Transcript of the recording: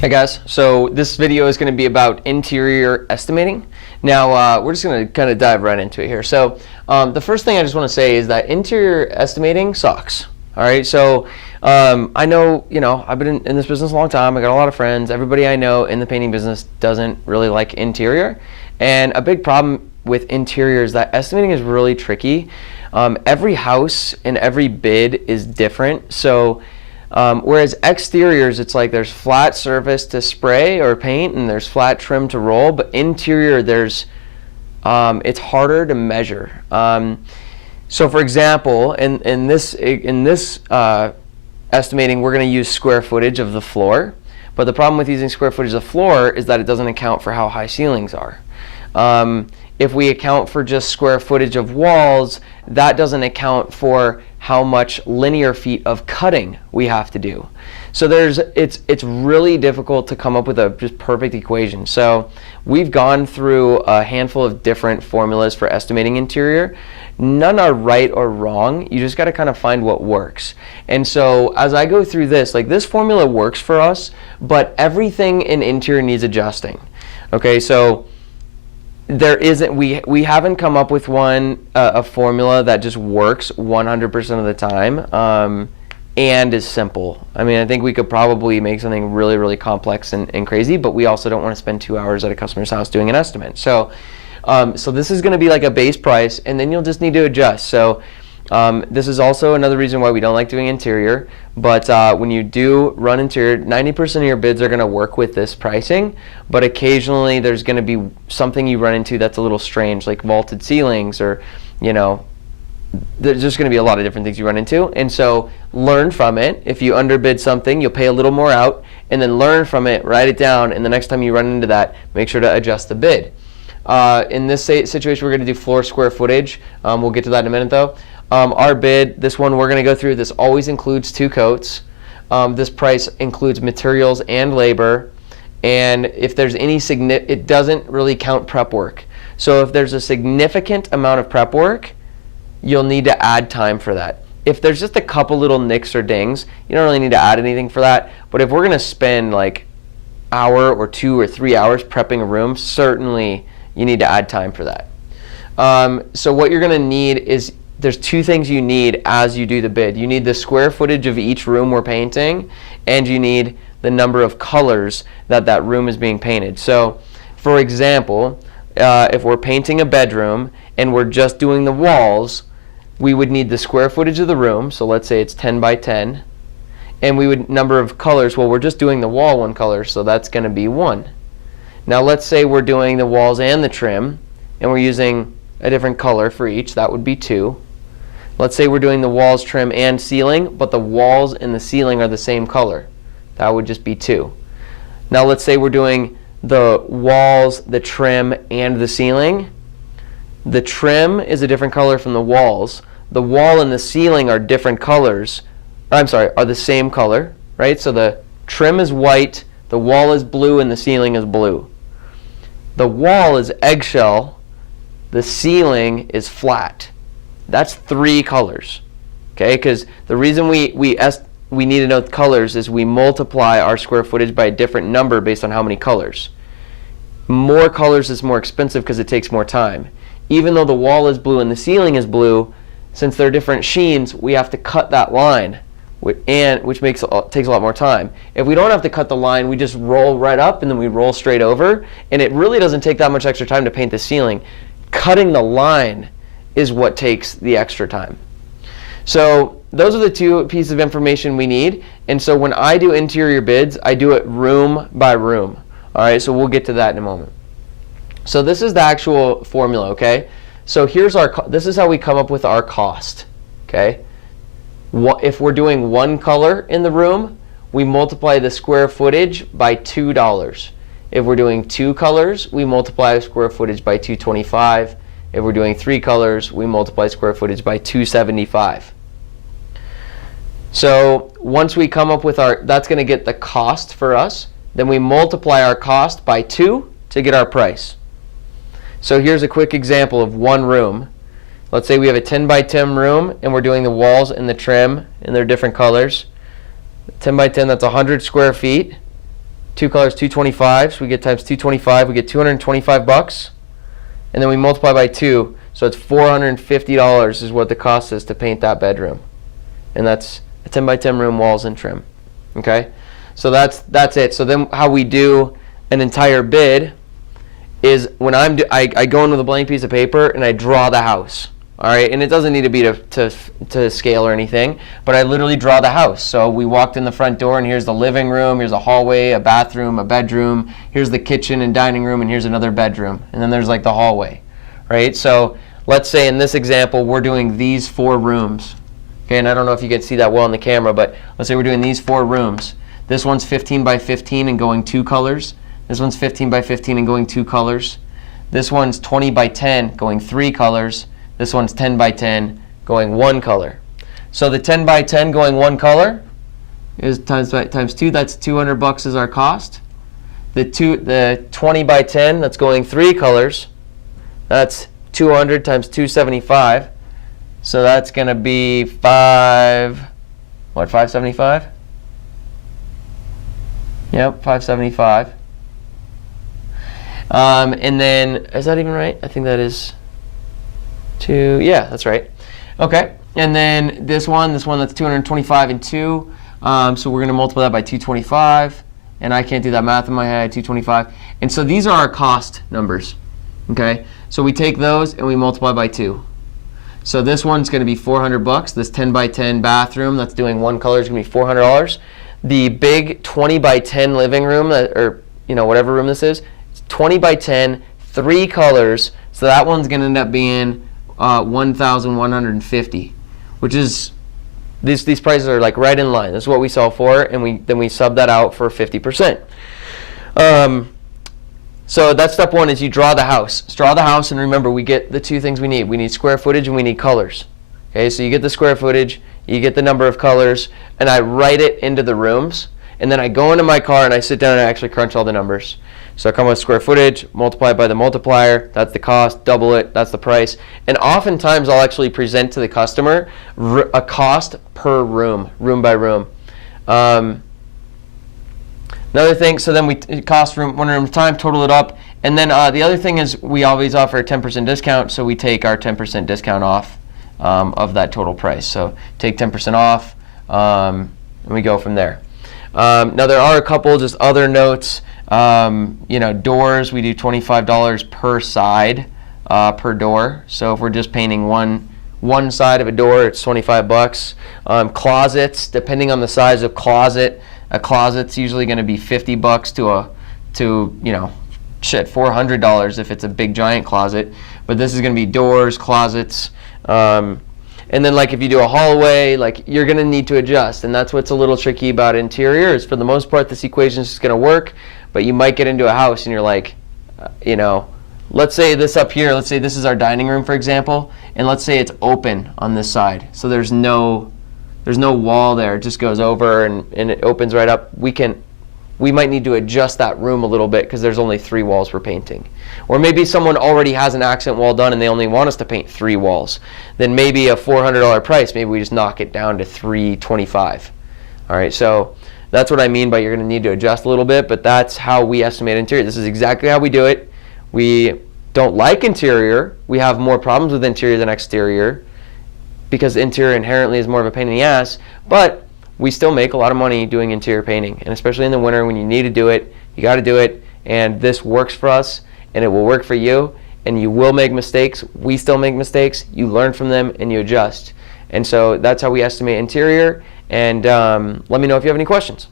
Hey guys, so this video is going to be about interior estimating. Now we're just going to kind of dive right into it here. So the first thing I just want to say is that interior estimating sucks. All right, so I know, I've been in this business a long time. I got a lot of friends. Everybody I know in the painting business doesn't really like interior. And a big problem with interior is that estimating is really tricky. Every house and every bid is different. So whereas exteriors, it's like there's flat surface to spray or paint and there's flat trim to roll, but interior, it's harder to measure. So for example, in this estimating, we're going to use square footage of the floor, but the problem with using square footage of the floor is that it doesn't account for how high ceilings are. If we account for just square footage of walls, that doesn't account for how much linear feet of cutting we have to do. So it's really difficult to come up with a just perfect equation. So we've gone through a handful of different formulas for estimating interior. None are right or wrong. You just got to kind of find what works. And so as I go through this, like this formula works for us, but everything in interior needs adjusting. Okay, so we haven't come up with a formula that just works 100% of the time and is simple. I mean, I think we could probably make something really, really complex and crazy, but we also don't want to spend 2 hours at a customer's house doing an estimate. So this is going to be like a base price, and then you'll just need to adjust. So this is also another reason why we don't like doing interior, but when you do run interior, 90% of your bids are going to work with this pricing, but occasionally there's going to be something you run into that's a little strange, like vaulted ceilings, or there's just going to be a lot of different things you run into. And so learn from it. If you underbid something, you'll pay a little more out, and then learn from it, write it down, and the next time you run into that, make sure to adjust the bid. In this situation, we're going to do floor square footage. We'll get to that in a minute though. Our bid, this one we're going to go through, this always includes 2 coats. This price includes materials and labor, and if there's any it doesn't really count prep work. So if there's a significant amount of prep work, you'll need to add time for that. If there's just a couple little nicks or dings, you don't really need to add anything for that. But if we're going to spend like hour or 2 or 3 hours prepping a room, certainly you need to add time for that. So what you're going to need is, there's 2 things you need as you do the bid. You need the square footage of each room we're painting, and you need the number of colors that room is being painted. So for example, if we're painting a bedroom and we're just doing the walls, we would need the square footage of the room. So let's say it's 10 by 10. And we would number of colors, well, we're just doing the wall 1 color, so that's going to be 1. Now let's say we're doing the walls and the trim, and we're using a different color for each. That would be 2. Let's say we're doing the walls, trim, and ceiling, but the walls and the ceiling are the same color. That would just be 2. Now let's say we're doing the walls, the trim, and the ceiling. The trim is a different color from the walls. The wall and the ceiling are different colors. Are the same color, right? So the trim is white, the wall is blue, and the ceiling is blue. The wall is eggshell, the ceiling is flat. That's 3 colors, okay? Because the reason we need to know the colors is we multiply our square footage by a different number based on how many colors. More colors is more expensive because it takes more time. Even though the wall is blue and the ceiling is blue, since they're different sheens, we have to cut that line, which takes a lot more time. If we don't have to cut the line, we just roll right up and then we roll straight over, and it really doesn't take that much extra time to paint the ceiling. Cutting the line is what takes the extra time. So those are the 2 pieces of information we need. And so when I do interior bids, I do it room by room. All right, so we'll get to that in a moment. So this is the actual formula, okay? So this is how we come up with our cost, okay? If we're doing 1 color in the room, we multiply the square footage by $2. If we're doing 2 colors, we multiply the square footage by $2.25. If we're doing 3 colors, we multiply square footage by $2.75. So once we come up with that's going to get the cost for us. Then we multiply our cost by 2 to get our price. So here's a quick example of 1 room. Let's say we have a 10 by 10 room, and we're doing the walls and the trim, and they're different colors. 10 by 10, that's 100 square feet. 2 colors, 225. So we get times 225, we get $225. And then we multiply by 2, so it's $450 is what the cost is to paint that bedroom. And that's a 10 by 10 room, walls and trim. Okay? So that's it. So then how we do an entire bid is when I go in with a blank piece of paper and I draw the house. All right, and it doesn't need to be to scale or anything, but I literally draw the house. So we walked in the front door and here's the living room, here's a hallway, a bathroom, a bedroom, here's the kitchen and dining room, and here's another bedroom. And then there's like the hallway, right? So let's say in this example, we're doing these 4 rooms. Okay, and I don't know if you can see that well in the camera, but let's say we're doing these 4 rooms. This one's 15 by 15 and going 2 colors. This one's 15 by 15 and going 2 colors. This one's 20 by 10 going 3 colors. This one's 10 by 10 going 1 color. So the 10 by 10 going 1 color is times 2, that's $200 is our cost. The 20 by 10 that's going 3 colors, that's 200 times 275. So that's going to be 575? Yep, 575. And then, is that even right? I think that is yeah, that's right. Okay, and then this one that's 225 and 2. So we're going to multiply that by 225, and I can't do that math in my head, 225. And so these are our cost numbers, okay? So we take those and we multiply by 2. So this one's going to be $400. This 10 by 10 bathroom that's doing 1 color is going to be $400. The big 20 by 10 living room, or whatever room this is, it's 20 by 10, 3 colors. So that one's going to end up being $1,150, which is these prices are like right in line. This is what we sell for, and then we sub that out for 50%. So that's step 1 is you draw the house. Draw the house, and remember we get the 2 things we need. We need square footage and we need colors. Okay, so you get the square footage, you get the number of colors, and I write it into the rooms, and then I go into my car and I sit down and I actually crunch all the numbers. So I come with square footage, multiply by the multiplier, that's the cost, double it, that's the price. And oftentimes I'll actually present to the customer a cost per room, room by room. Another thing, so then we cost room, 1 room at a time, total it up. And then the other thing is we always offer a 10% discount, so we take our 10% discount off of that total price. So take 10% off, and we go from there. Now there are a couple just other notes. Doors, we do $25 per side per door. So if we're just painting one side of a door, it's $25. Closets, depending on the size of closet, a closet's usually going to be $50 to $400 if it's a big giant closet. But this is going to be doors, closets, and then like if you do a hallway, like you're going to need to adjust, and that's what's a little tricky about interior. Is for the most part this equation is just going to work. But you might get into a house and you're like, let's say this up here, let's say this is our dining room, for example, and let's say it's open on this side. So there's no wall there, it just goes over and it opens right up. We might need to adjust that room a little bit because there's only 3 walls we're painting. Or maybe someone already has an accent wall done and they only want us to paint 3 walls. Then maybe a $400 price, maybe we just knock it down to $325. All right, so that's what I mean by you're going to need to adjust a little bit, but that's how we estimate interior. This is exactly how we do it. We don't like interior. We have more problems with interior than exterior because interior inherently is more of a pain in the ass, but we still make a lot of money doing interior painting, and especially in the winter when you need to do it, you got to do it, and this works for us, and it will work for you, and you will make mistakes. We still make mistakes. You learn from them, and you adjust. And so that's how we estimate interior. And let me know if you have any questions.